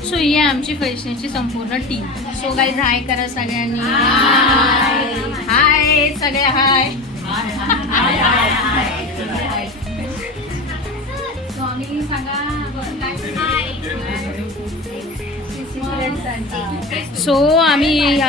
So ही आहे आमची फॅशनची संपूर्ण टीम सो काही हाय करा सगळ्यांनी. हाय सगळे हाय सांगा सो आम्ही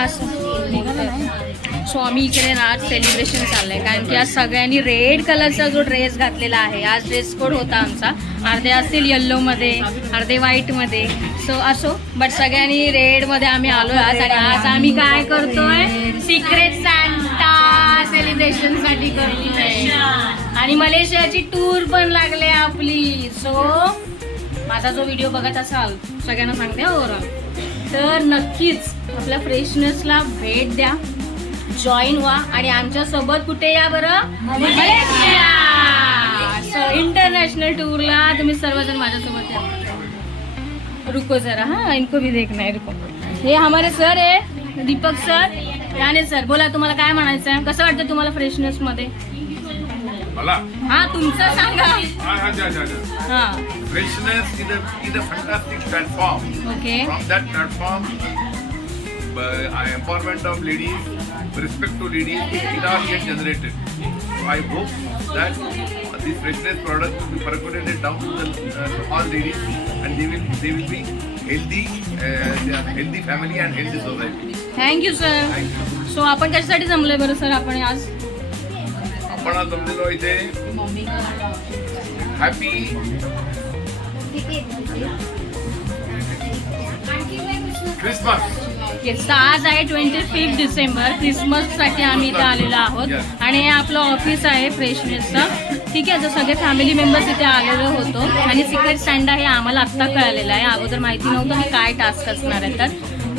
सो आम्ही इकडे ना आज सेलिब्रेशन चाललंय. कारण की आज सगळ्यांनी रेड कलरचा जो ड्रेस घातलेला आहे आज ड्रेस कोड होता आमचा. अर्धे असतील येल्लोमध्ये अर्धे व्हाईटमध्ये सो असो. बट सगळ्यांनी रेडमध्ये आम्ही आलो आज. आणि आज आम्ही काय करतोय? सिक्रेट सांता सेलिब्रेशनसाठी करतोय. आणि मलेशियाची टूर पण लागले आपली. सो माझा जो व्हिडिओ बघत असाल सगळ्यांना सांगते ओव्हरऑल तर नक्कीच आपल्या फ्रेशनेसला भेट द्या. जॉईन व्हा आणि आमच्यासोबत कुठे या बरं? मलेशिया. इंटरनॅशनल टूरला तुम्ही सर्वजण माझ्यासोबत या. रुको जरा हा इनको भी देखना है रुको. हे हमारे सर आहे दीपक सर याने सर बोला तुम्हाला काय म्हणायचं आहे कसं वाटतं तुम्हाला फ्रेशनेस मध्ये? मला? हा तुमचं सांगा. हा हा हा. Freshness is a is a fantastic platform okay from that platform uh, empowerment of ladies respect to ladies it all get generated so i hope that this freshness product will be percolated down to the uh, all ladies and they will they will be healthy uh, they are healthy family and healthy society thank you sir thank you so आपण कशासाठी जमलोय बरं sir आपण आज आपण आज जमलेलो इथे happy Christmas आज आहे ट्वेंटी फिफ्थ डिसेंबर क्रिसमससाठी आम्ही इथे आलेलो आहोत. आणि हे आपलं ऑफिस आहे फ्रेशनेसचं ठीक आहे तर सगळे फॅमिली मेंबर्स इथे आलेलो होतो. आणि सिक्रेट स्टँड आहे आम्हाला आत्ता कळलेलं आहे. अगोदर माहिती नव्हतं की काय टास्क असणार आहे तर.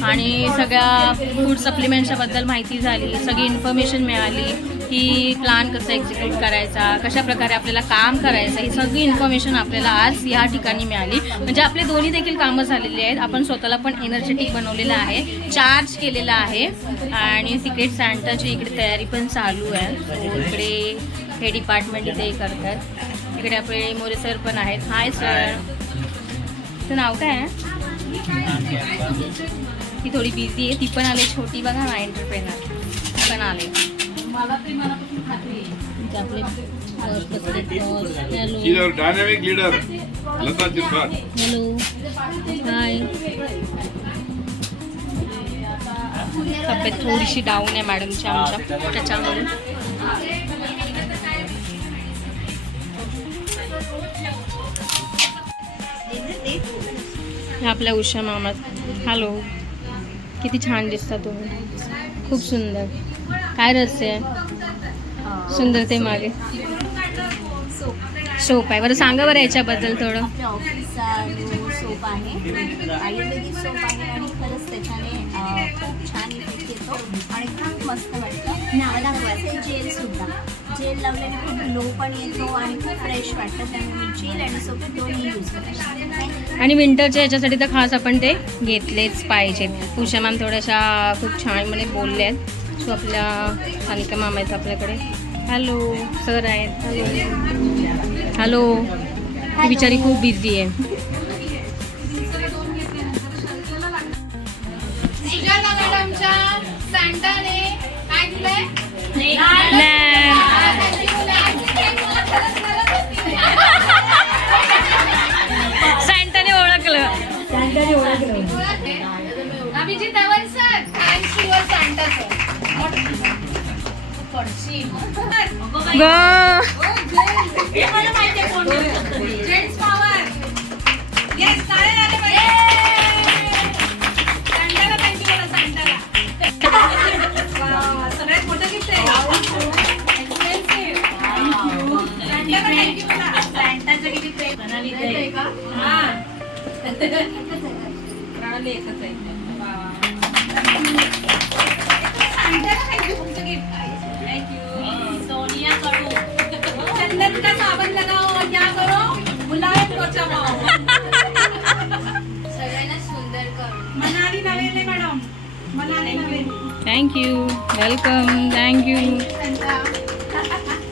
आणि सगळ्या फूड सप्लिमेंटच्या बद्दल माहिती झाली सगळी इन्फॉर्मेशन मिळाली की प्लॅन कसा एक्झिक्यूट करायचा कशा प्रकारे आपल्याला काम करायचं ही सगळी इन्फॉर्मेशन आपल्याला आज या ठिकाणी मिळाली. म्हणजे आपले दोन्ही देखील कामं झालेली आहेत. आपण स्वतःला पण एनर्जेटिक बनवलेलं आहे चार्ज केलेलं आहे. आणि सिक्रेट सँटाची इकडे तयारी पण चालू आहे. इकडे हे डिपार्टमेंट इथे करतात. इकडे आपले मोरे सर पण आहेत. हाय सर तुझं नाव काय आहे? ती थोडी बिझी आहे. ती पण आली छोटी बघा ना एंटरप्रेनर ती पण आले. Dynamic leader Lata Jirbhat hello. Hi तब्येत थोडीशी डाऊन आहे मॅडमची आमच्या. त्याच्यामुळे. हे आपल्या उषा मामा हॅलो किती छान दिसता तुम्ही. खूप सुंदर. काय रस आहे? सुंदर ते मागे. सोप आहे. बरं सांगा बरं याच्याबद्दल थोडं. सोप आहे आयुर्वेदिक सोप आहे आणि खरंच त्याच्याने खूप छान इफेक्ट येतो आणि खूप मस्त वाटतं. नावाला जेल सुद्धा. जेल लावल्याने खूप ग्लो पण येतो आणि खूप फ्रेश वाटतं त्यामुळे मी जेल आणि सोप दोन्ही यूज करायचे आणि विंटरच्या याच्यासाठी तर खास आपण ते घेतलेच पाहिजेत उषा मॅम थोड्याशा खूप छान म्हणे बोलल्या आहेत सो आपल्या अनिका मामा आहेत आपल्याकडे. हॅलो सर आहेत. हॅलो हॅलो बिचारी खूप बिझी आहे. सुजाता मॅडमच्या सँटाने काय दिलंय सँटाने ओळखलं. अभिजित अवन सर सर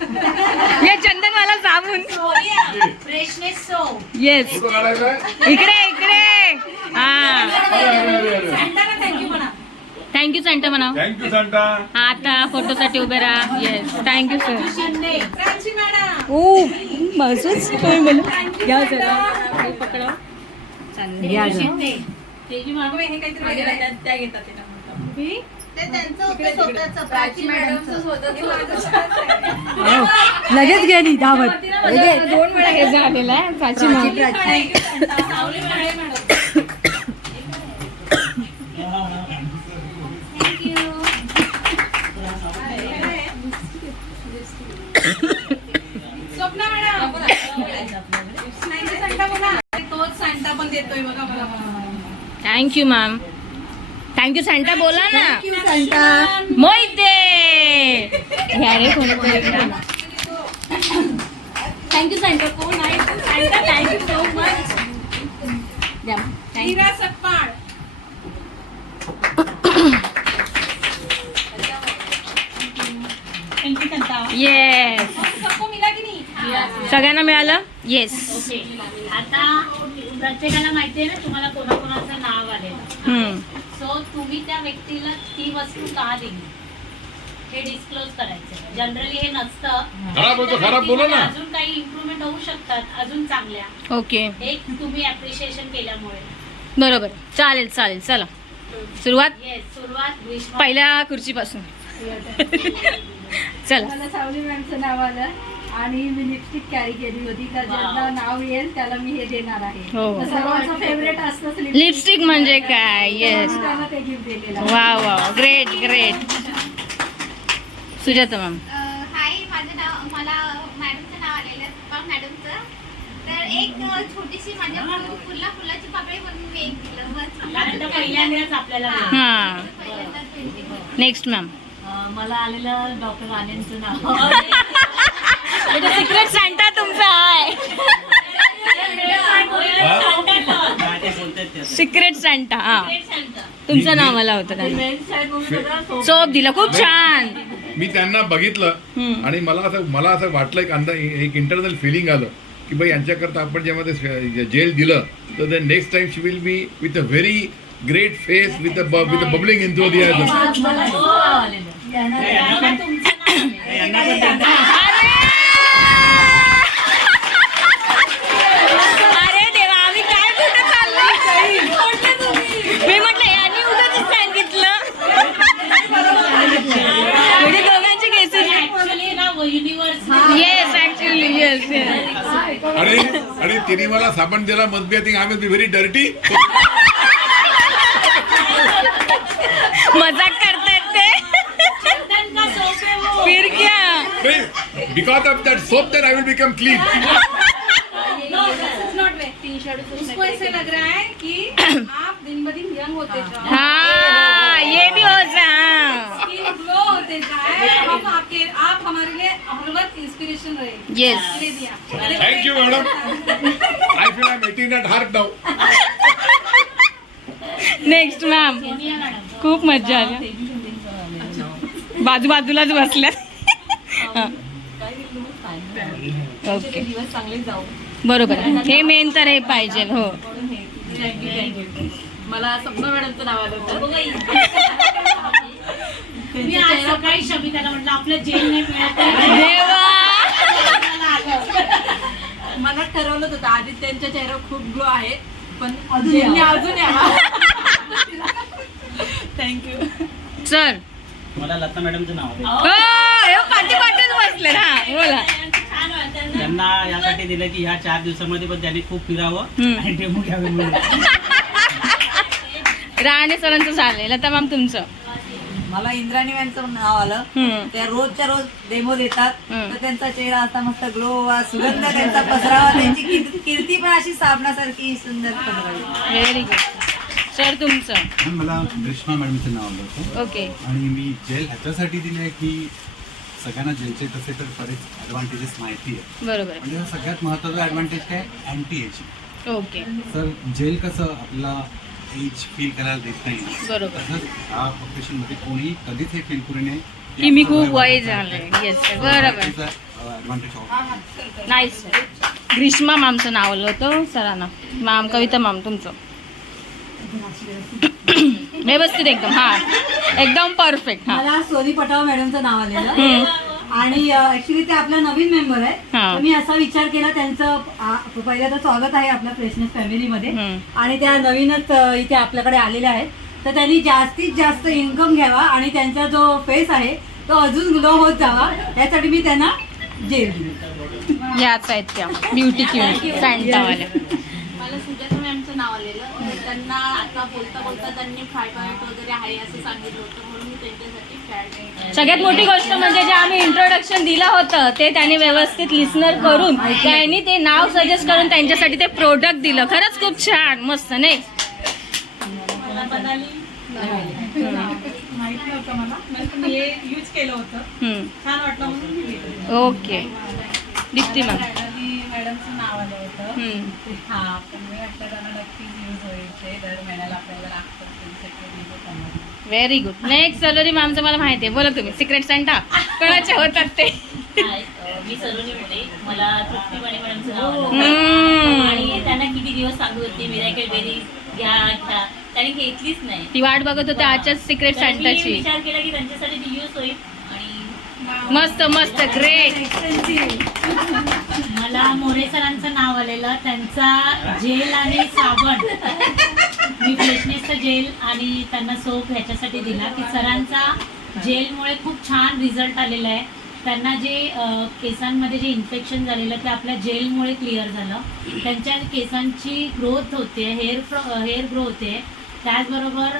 ये चंदन वाला साबून फ्रेशनेस सो. येस? इकडे इकडे हा. थँक्यू सांगता म्हणा. थँक्यू सांता आता फोटोसाठी उभे राहा. Yes thank you sir Shinde Prachi madam ओ महसूस तुम्ही बोला? घ्या जरा. हे पकडा. शिंदे प्राची मॅडमचं लगेच गेली धावत. दोन वेळा हे झालेलं आहे Prachi thank you ma'am thank you Santa बोला ना. मोहिते थँक्यू सांगतो कोण आहे? सांगता थँक्यू सो मच येस सबको मिला की नाही? सगळ्यांना मिळालं? येस प्रत्येकाला माहिती आहे ना तुम्हाला कोणाकोणाचं नाव आलेलं. हम्म. सो तुम्ही त्या व्यक्तीला ती वस्तू का दिली? हे डिस्क्लोज करायचं जनरली हे नसतं. खराब बोला ना. अजून काही इम्प्रुव्हमेंट होऊ शकतात अजून चांगल्या. ओके. एक तुम्ही अप्रिशिएशन केल्यामुळे. बरोबर. चालेल चालेल. चला. सुरुवात? येस सुरुवात. पहिल्या खुर्चीपासून. चला. मला सावली मॅमचं नाव आलं. आणि मी लिपस्टिक कॅरी केली होती. तर ज्यांना नाव येईल त्याला मी हे देणार आहे. हो. सर्वांचं फेवरेट असतंच लिपस्टिक म्हणजे काय? येस त्यांना ते गिफ्ट दिलेलं. वा वा great great Sujata ma'am hi माझं नाव मला मॅडमचं नाव आलेलं मॅडमचं तर एक अ, छोटीशी माझ्या फुला फुलाची पाकळी बनवून मी एक दिलं. बस. कारण तर पहिल्यांदाच आपल्याला मिळालं. हां पहिल्यांदाच पेंटिंग. नेक्स्ट मॅम मला आलेलं डॉक्टर राणेंचं नाव. सिक्रेट सांगता तुमचा आहे. सिक्रेट सांगता हा. तुमचं नाव मला होतं त्यांना सोप दिलं खूप छान. मी त्यांना बघितलं. आणि मला असं मला असं वाटलं एक अंदा एक इंटरनल फिलिंग आलं की बाई यांच्याकरता आपण जेव्हा ते जेल दिलं तर the next time she will be with a very great face with with bubbling into आणि आणि तिने मला साबण दिला must be I think I be very dirty मज़ाक करतायत ते. फिर क्या? Because of that soap that I will become clean. उसको ऐसे लग रहा है कि आप दिन ब दिन यंग होते जाओ। हाँ ये भी हो हाँ। स्किन ग्लो होते जाए हम आपके आप हमारे लिए हर वक्त इंस्पिरेशन रहे। Yes. इसलिए दिया। Thank you madam I feel I eighteen at heart now next ma'am खूप मजा आली. बाजू बाजूलाच बसल्यात ओके बरोबर. आहे. हे मेन तर हे पाहिजे हो. मला सपना मॅडमचं नाव आलं मी आज सकाळी शमिताला म्हटलं आपलं जेल नाही मिळत आहे. देवा! मला ठरवलं होतं आधी त्यांच्या चेहऱ्यावर खूप ग्लो आहे पण त्यांनी अजून यावा. थँक्यू सर मला लता मॅडमचं नाव आहे हो, पाठी पाठीच बसले बोला छान वाटतं त्यांना यासाठी दिलं की ह्या चार दिवसामध्ये पण त्यांनी खूप फिरावं. आणि डेमो घ्यावे म्हणून. राणे सरांचं झालंय लता मॅम तुमचं? मला इंद्राणी मॅमचं नाव आलं. त्या रोजच्या रोज डेमो देतात. तर त्यांचा चेहरा असा मस्त ग्लो सुगंध त्यांचा पसरावा त्यांची कीर- कीर्ती पण अशी साबणासारखी सुंदर पसरावी. व्हेरी गुड सर तुमचं? मला ग्रीष्मा मॅडमचं नाव आलं होतं. ओके आणि मी जेल ह्याच्यासाठी दिले आहे की सगळ्यांना जेलचे तसे तर बरेच ॲडव्हान्टेजेस माहिती आहे. बरोबर. म्हणजे सगळ्यात महत्त्वाचा ॲडव्हान्टेज काय? अँटी एजिंग ओके तर जेल कसं आपल्याला एज फील करायला देत नाही. बरोबर. तसंच ह्या प्रोफेशनमध्ये कोणीही कधीच हे फील करू नये. की मी खूप वय झालंय येस बरोबर. ॲडव्हान्टेज नाही सर ग्रीष्मा मॅमचं नाव आलं होतं. सरांना मॅम कविता मॅम तुमचं. व्यवस्थित एकदम हा. एकदम परफेक्ट हा. मला सोनी पटाव मॅडमचं नाव आलेलं. हम्म. आणि ऍक्च्युली ते आपल्या नवीन मेंबर आहेत हा. तर मी असा विचार केला त्यांचं आ, पहिलं तर स्वागत आहे आपल्या फ्रेशनेस फॅमिलीमध्ये हम्म. आणि त्या नवीनच इथे आपल्याकडे आलेल्या आहेत. तर त्यांनी जास्तीत जास्त इन्कम घ्यावा आणि त्यांचा जो फेस आहे तो अजून ग्लो होत जावा. यासाठी मी त्यांना जेल दिली. याच आहेत त्या. ब्युटी मला सुजाता मॅमचं नाव आलेलं. त्यांना आता बोलता बोलता त्यांनी फ्राय वगैरे आहे असं सांगितलं होतं म्हणून मी त्यांच्यासाठी फ्राय सगळ्यात मोठी गोष्ट म्हणजे जे आम्ही इंट्रोडक्शन दिलं होतं ते त्यांनी व्यवस्थित लिस्नर करून त्यांनी ते नाव सजेस्ट करून त्यांच्यासाठी ते प्रोडक्ट दिलं. खरंच खूप छान मस्त नाही? ओके. दीप्ती मॅम मॅडमचं नाव आलं होतं हम्म. ते हा पण मी वाटलं त्यांना नक्कीच यूज होईल ते दर महिन्याला आपल्याला लागतं त्यांच्याकडे दिलं त्यांना व्हेरी गुड नेक्स्ट सलोरी मॅमचं मला माहिती आहे. बोला तुम्ही. सिक्रेट सँटा कोणाचे होतात ते? मी सलोनी मुळे मला तृप्ती मणे मॅडमचं नाव. आणि त्यांना किती दिवस सांगत होते मिराकल बेरी घ्या घ्या. त्यांनी घेतलीच नाही. ती वाट बघत होते आजच्याच सिक्रेट तर मी सँटाची विचार केला की त्यांच्यासाठी ती यूज होईल. आणि मस्त मस्त. ग्रेट मला मोरे सरांचं नाव आलेलं. त्यांचा जेल आणि साबण. मी फ्रेशनेसचा जेल आणि त्यांना सोप ह्याच्यासाठी दिला. की सरांचा जेलमुळे खूप छान रिझल्ट आलेला आहे. त्यांना जे केसांमध्ये जे इन्फेक्शन झालेलं ते आपल्या जेलमुळे क्लिअर झालं. त्यांच्या केसांची ग्रोथ होते हेअर हेअर ग्रो होते. त्याचबरोबर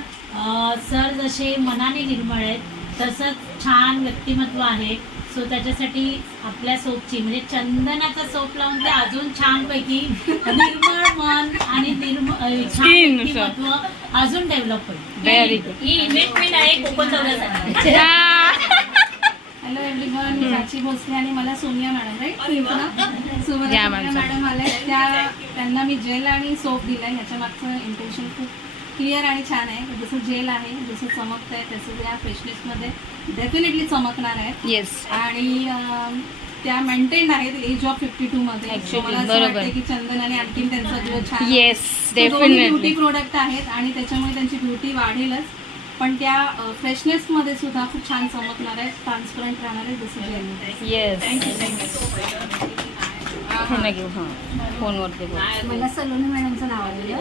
सर जसे मनाने निर्मळ आहेत तसंच छान व्यक्तिमत्व आहे. सो त्याच्यासाठी आपल्या सोपची म्हणजे चंदनाचा सोप लावून ते अजून छानपैकी निर्मळ मन आणि निर्म अ, छान व्यक्तिमत्व अजून डेव्हलप होईल. ही इन्व्हेस्टमेंट आहे कोकण हॅलो एव्हरीवन मी साक्षी भोसले आणि मला Sonia madam right Sonia madam आल्या. त्या त्यांना मी जेल आणि सोप दिलाय. ह्याच्या मागचं इंटेन्शन खूप क्लिअर आणि छान आहे. जसं जेल आहे जसं चमकत आहे तसं या फ्रेशनेसमध्ये डेफिनेटली चमकणार आहेत येस आणि त्या मेंटेन आहेत एज ऑफ फिफ्टी टू मध्ये मला असं. वाटतं की चंदन आणि आणखीन त्यांचा ग्लो छान येस ब्युटी प्रोडक्ट आहेत आणि त्याच्यामुळे त्यांची ब्युटी वाढेलच. पण त्या फ्रेशनेस मध्ये सुद्धा खूप छान चमकणार आहेत ट्रान्सपरंट राहणार आहे जसं येस पुन्हा घेऊ हां. फोनवरती बोल. मला सलोनी मॅडमचं नाव आलेलं.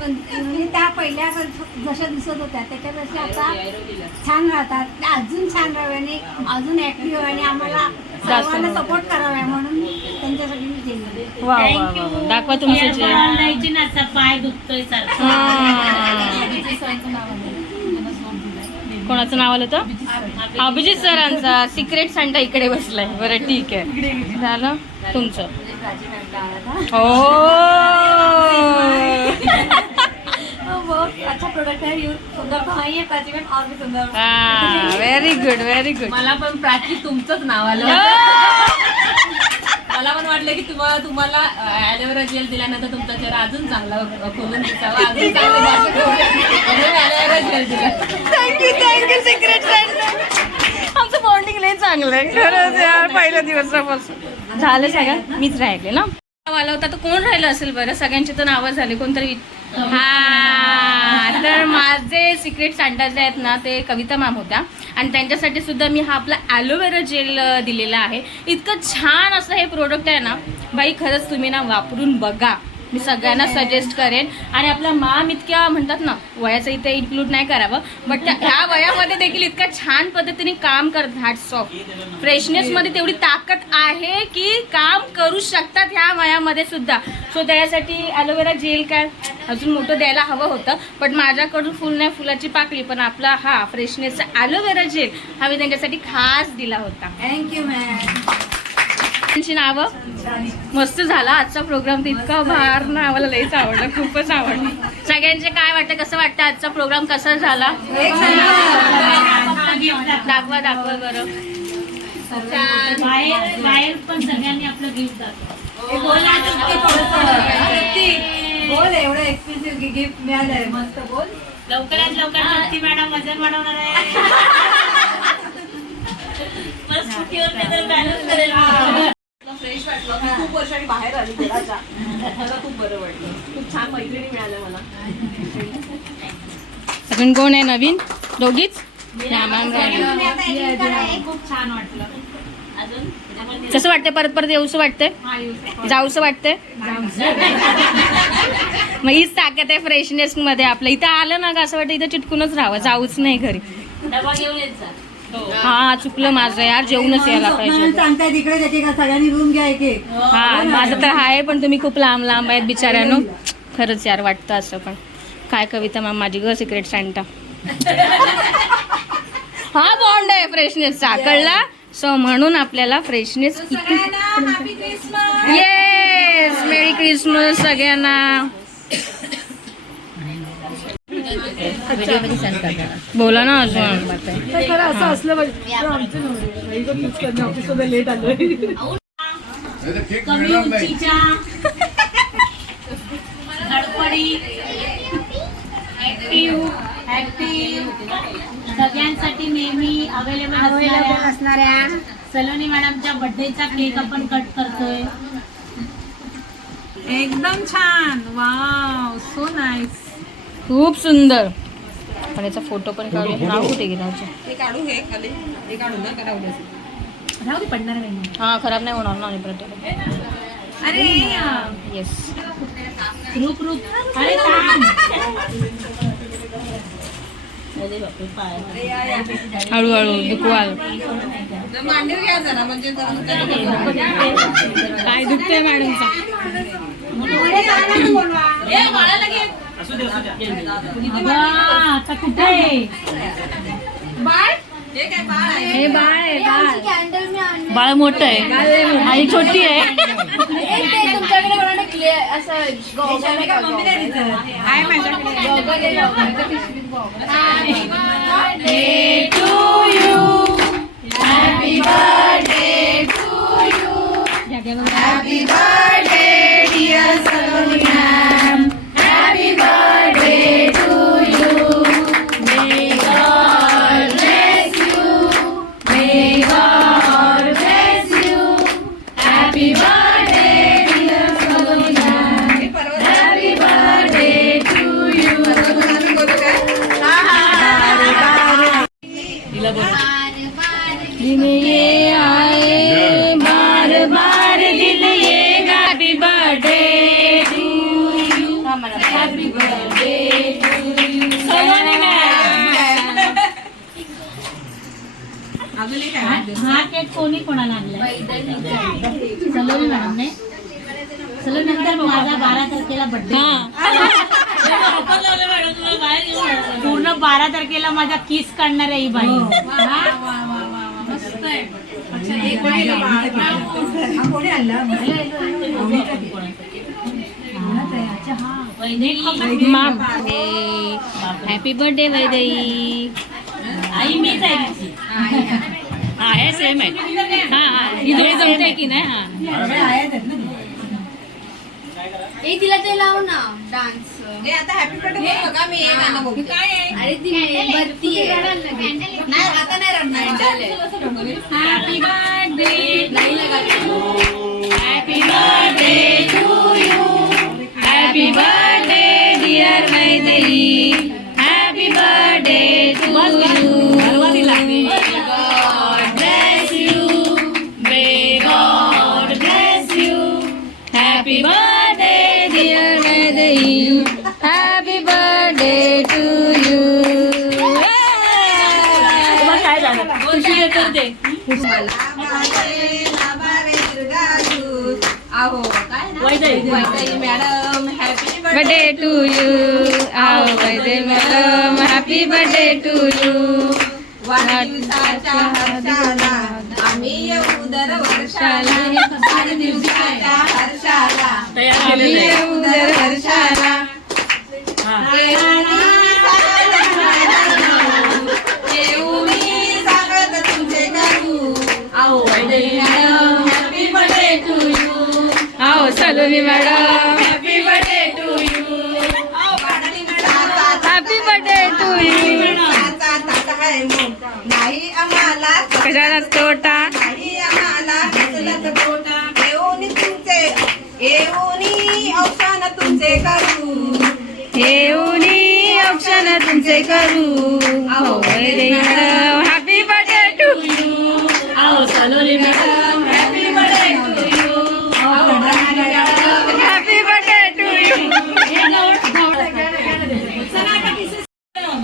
पण म्हणजे त्या पहिल्या जशा दिसत होत्या त्याच्यापेक्षा आता छान राहतात. त्या अजून छान राहाव्याने अजून ऍक्टिव्ह आणि आम्हाला सर्वांना सपोर्ट कराव्या म्हणून त्यांच्यासाठी मी जेल वा वा वा वा. दाखवा तुमचं जे नाही पाय दुखतोय सारखा. हां. कोणाचं नाव आलं तर? अभिजित सरांचा. सिक्रेट सांटा इकडे बसलाय. बरं ठीक आहे. झालं? तुमचं. हो. अच्छा प्रोडक्ट है सुंदर तो है ये प्राचीन और भी सुंदर व्हेरी गुड व्हेरी गुड मला पण प्राची तुमचंच नाव आलं. मला पण वाटलं की तुम्हाला तुम्हाला ॲलोवेरा जेल दिल्यानंतर तुमचा चेहरा अजून चांगला खोलून दिसावा अजून चांगली भाषा करू. म्हणून ॲलोवेरा जेल दिला. Thank you thank you secret Santa आमचं बॉन्डिंग लय चांगलं आहे. खरंच यार पहिल्या दिवसापासून. झालं सगळं? मीच राहिले ना? आला होता. तर कोण राहिलं असेल बरं? सगळ्यांची तर नावं झाली. कोणतरी हा तर माझे सिक्रेट सांटा जे आहेत ना ते कविता मॅम होत्या. आणि त्यांच्यासाठी सुद्धा मी हा आपला ॲलोवेरा जेल दिलेला आहे. इतकं छान असं हे प्रोडक्ट आहे ना बाई खरंच तुम्ही ना वापरून बघा. मी सगळ्यांना सजेस्ट करेन. आणि आपल्या माम इतक्या म्हणतात ना वयाचं इथे इन्क्लूड नाही करावं. बट त्या ह्या वयामध्ये देखील इतक्या छान पद्धतीने काम करत हॅट्स ऑफ फ्रेशनेसमध्ये तेवढी ताकद आहे की काम करू शकतात ह्या वयामध्ये सुद्धा. सो त्यासाठी ॲलोवेरा जेल काय? अजून मोठं द्यायला हवं होतं. पण माझ्याकडून फुल नाही फुलाची पाकळी पण आपला हा फ्रेशनेसचा ॲलोवेरा जेल हा मी त्यांच्यासाठी खास दिला होता. थँक्यू मॅम त्यांची नावं? मस्त झाला. आजचा प्रोग्राम तर इतका भार ना आम्हाला लईच आवडला. खूपच आवडलं. सगळ्यांचे काय वाटतं? कसं वाटतं आजचा प्रोग्राम कसा झाला? दाखवा दाखवा बरं. बाहेर बाहेर पण सगळ्यांनी आपलं गिफ्ट दाखव बोल एवढं एक्सपेन्सिव्ह गिफ्ट मिळालंय. मस्त बोल. लवकरात लवकर मॅडम वजन वाढवणार आहे. फ्रेश वाटलं. मी खूप वर्षांनी बाहेर आली घराच्या. मला खूप बरं वाटलं. खूप छान मैत्रिणी मिळाल्या मला. अजून कोण आहे नवीन? दोघीच. खूप छान वाटलं. अजून? कसं वाटतंय? परत परत येऊसं वाटतंय? जाऊसं वाटतंय? मग हीच ताकद आहे फ्रेशनेस मध्ये आपलं. इथं आलं ना का असं वाटतं इथं चिटकूनच राहावं. जाऊच नाही घरी. डबा घेऊन येत जा. हा. चुकलं माझं यार जेवूनच यायला पाहिजे सांगताय तिकडे त्याचे का? सगळ्यांनी रूम घ्या एक एक हा माझं तर आहे पण तुम्ही खूप लांब लांब आहेत बिचाऱ्यानो. खरंच यार वाटतं असं पण. काय कविता मॅम माझी ग सिक्रेट सँटा हा बॉन्ड आहे फ्रेशनेसचा कळला? सो म्हणून आपल्याला फ्रेशनेस येस मेरी क्रिसमस सगळ्यांना. बोला ना अजून. कमी उंचीच्या धडपडी. ऍक्टिव्ह ऍक्टिव्ह सगळ्यांसाठी नेहमी अवेलेबल असणाऱ्या सलोनी मॅडमच्या बर्थडेचा केक आपण कट करतोय. एकदम छान. वाव सो नाईस खूप सुंदर. पण याचा फोटो पण काढूया नाव कुठे गेलं? हे काढू हे खाली. हे काढू ना करावं राहू दे पडणार नाही. हा खराब नाही होणार ना आणि परत अरे येस ग्रुप ग्रुप अरे हळूहळू दुखू आलं मांडीव घ्या जरा म्हणजे काय दुखतंय मॅडमचा? आता कुठे बाळ हे काय बाळ आहे हे बाळ आहे बाळ कॅन्डल मी आणली बाळ मोठं आहे आई छोटी आहे तुमच्याकडे असं का दिसत आहे माझ्याकडे गॉगल आहे पिशवीत दिन कोणी कोणाला आणलाय? सलोनी मॅडमने. सलोनी नंतर माझा बारा तारखेला मॅडम जायचं. पूर्ण बारा तारखेला माझा किस काढणार आहे ही बाई. हा. हॅपी बर्थडे वैदई आई मीच आहे. आहे सेम आहे हा। हा इथे जमते की नाही हा। ए तिला ते लाव ना। डान्स हे आता हॅपी बर्थडे बोलू। नका मी एक गाणं बोलते काय आहे अरे ती बत्ती आहे नाही आता नाही रडणार हॅपी बर्थडे नाही लगा happy birthday to you happy birthday dear Vaidehi happy birthday to you madam happy birthday to you आओ Vaidehi madam happy birthday to you वाढदिवसाच्या आम्ही येऊ दर वर्षाला वाढदिवसाच्या हर्षाला आम्ही येऊ दर madam. Happy birthday to you happy birthday to you नाही आम्हाला कशाला तोटा? नाही आम्हाला कसलंच बोटा येऊन तुमचे येऊन तुमचे करू. येऊनी औक्षण तुमचे करू. Madam. Happy birthday to you आओ Saloni madam happy birthday to you happy birthday to you आपल्या सगळ्या ग्रुप ए आता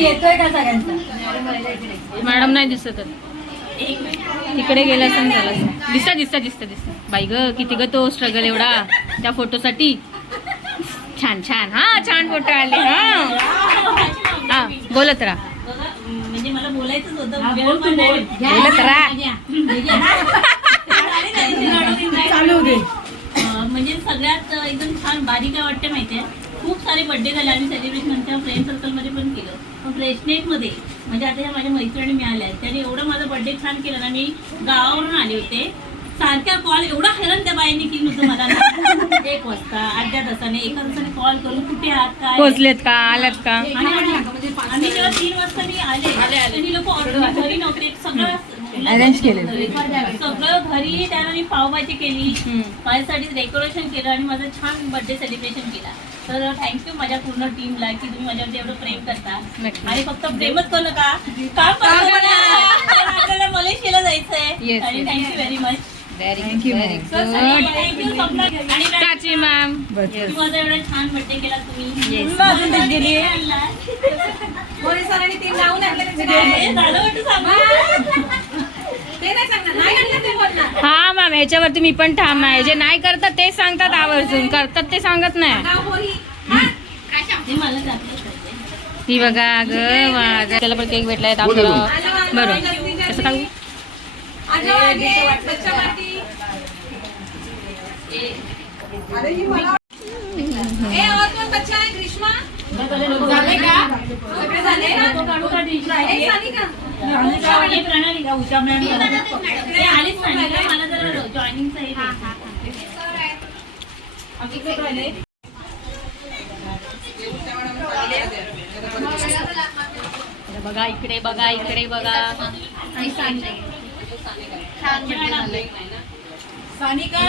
येतोय का सगळ्यांचा मॅडम नाही दिसत तिकडे गेला असं झालं दिसता दिसता दिसता दिसता. बाई ग किती ग तो स्ट्रगल एवढा. त्या फोटोसाठी छान छान. हा छान फोटो आले. हा बोलत राहा. बोलायचंच होतं. हा, वेळ बोल तू पण नाही. बोल. बोलत राहा चालू दे. म्हणजे सगळ्यात एकदम छान बारीक काय वाटतं माहितीये खूप सारे बर्थडे झाले आणि सेलिब्रेशन आमच्या फ्रेंड सर्कलमध्ये पण केलं. पण फ्रेशनेटमध्ये म्हणजे आता ह्या माझ्या मैत्रिणी मिळाल्या आहेत. त्यांनी एवढं माझा बर्थडे छान केलं ना मी गावावरून आले होते. सारख्या कॉल एवढा हैराण त्या बाईने की होतं मला. एक वाजता अर्ध्या तासाने एका तासाने कॉल करून कुठे आहात? काय? पोचलेत का? आलात का? आणि जेव्हा तीन वाजता मी आले आणि लोक ऑर्डर घरी नव्हते. सगळं Arrange केलेलं. सगळं घरी त्यांना मी पावभाजी केली. माझ्यासाठी डेकोरेशन केलं आणि माझं छान बर्थडे सेलिब्रेशन केला. तर थँक्यू माझ्या पूर्ण टीमला की तुम्ही माझ्यावरती एवढं प्रेम करता. आणि फक्त प्रेमच करू नका. काम आपल्याला मलेशियाला जायचंय. आणि. Thank you very much ma'am छान बर्थडे केला तुम्ही. लावून हे सांगू मॅम याच्यावरती मी पण ठाम आहे. जे नाही करतात ते सांगतात आवर्जून. करतात ते सांगत नाही. ते ही. बघा ग माझा त्याला पण केक भेटलाय आपल्याला बरं. कसं खाऊ आजो आगे स्वच्छ माती ए और कोण बच्चा आहे ग्रीष्मा? झाले का? सगळे झाले ना? ए, सानिका. प्रणाली का? उषा मॅम ते आलीच नाही का? मला जरा जॉईनिंगचं द्यायचं. बघा इकडे बघा इकडे बघा. सानिका